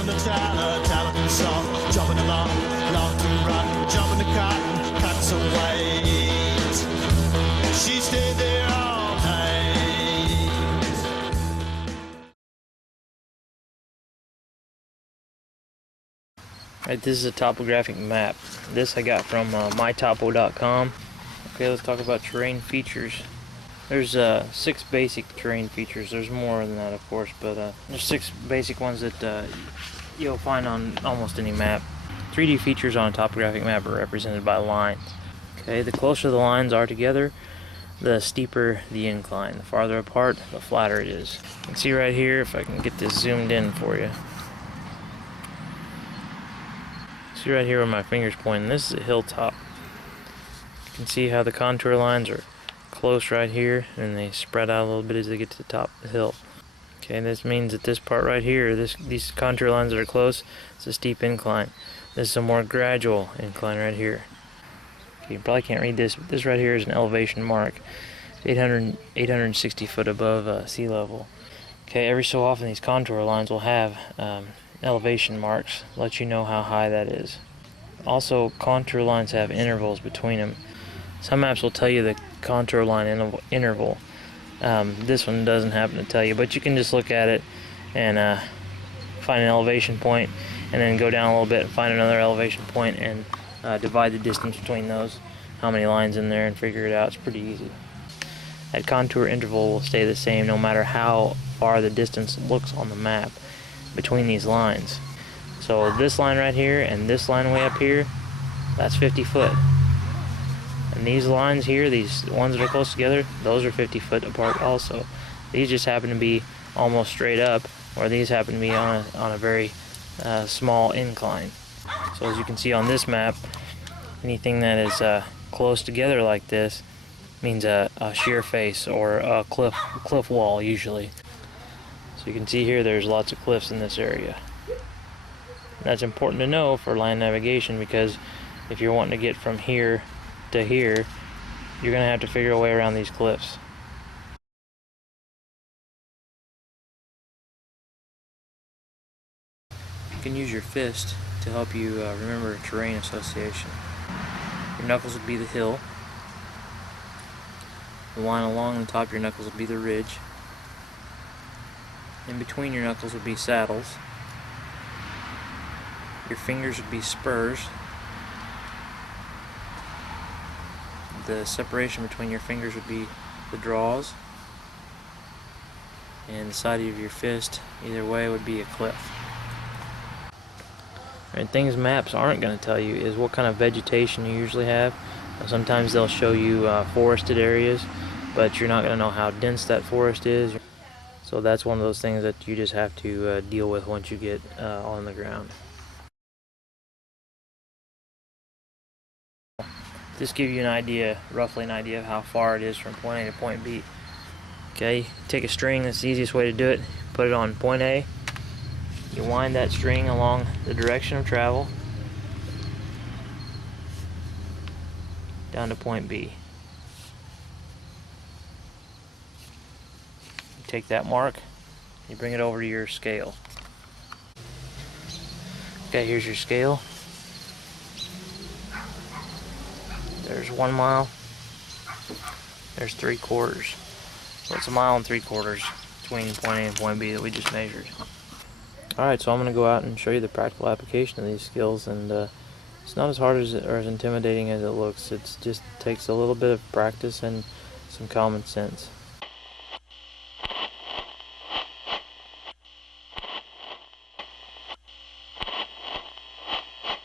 jumping the Tyler, Tyler and song, jumping along, long to run, jumping the cotton, cotton some waves. She stayed there all night. Alright, this is a topographic map. This I got from mytopo.com. Okay, let's talk about terrain features. There's 6 basic terrain features. There's more than that, of course, but there's 6 basic ones that you'll find on almost any map. 3D features on a topographic map are represented by lines. Okay, the closer the lines are together, the steeper the incline. The farther apart, the flatter it is. You can see right here, if I can get this zoomed in for you. See right here where my finger's pointing, this is a hilltop. You can see how the contour lines are close right here, and they spread out a little bit as they get to the top of the hill. Okay, this means that this part right here, these contour lines that are close, it's a steep incline. This is a more gradual incline right here. Okay, you probably can't read this, but this right here is an elevation mark. 860 foot above sea level. Okay, every so often these contour lines will have elevation marks, let you know how high that is. Also, contour lines have intervals between them. Some maps will tell you the contour line interval. This one doesn't happen to tell you, but you can just look at it and find an elevation point, and then go down a little bit and find another elevation point, and divide the distance between those, how many lines in there, and figure it out. It's pretty easy. That contour interval will stay the same no matter how far the distance looks on the map between these lines. So this line right here and this line way up here, that's 50 foot. And these lines here, these ones that are close together, those are 50 foot apart also. These just happen to be almost straight up, or these happen to be on a very small incline. So as you can see on this map, anything that is close together like this means a sheer face or a cliff wall usually. So you can see here there's lots of cliffs in this area. That's important to know for land navigation, because if you're wanting to get from here to here, you're going to have to figure a way around these cliffs. You can use your fist to help you remember terrain association. Your knuckles would be the hill. The line along the top of your knuckles would be the ridge. In between your knuckles would be saddles. Your fingers would be spurs. The separation between your fingers would be the draws. And the side of your fist, either way, would be a cliff. And things maps aren't going to tell you is what kind of vegetation you usually have. Sometimes they'll show you forested areas, but you're not going to know how dense that forest is. So that's one of those things that you just have to deal with once you get on the ground. Just give you an idea, roughly an idea of how far it is from point A to point B. Okay, take a string, that's the easiest way to do it. Put it on point A. You wind that string along the direction of travel down to point B. You take that mark, you bring it over to your scale. Okay, here's your scale. There's 1 mile. There's 3/4. So it's 1 3/4 miles between point A and point B that we just measured. Alright, so I'm going to go out and show you the practical application of these skills, and it's not as hard or as intimidating as it looks. It just takes a little bit of practice and some common sense.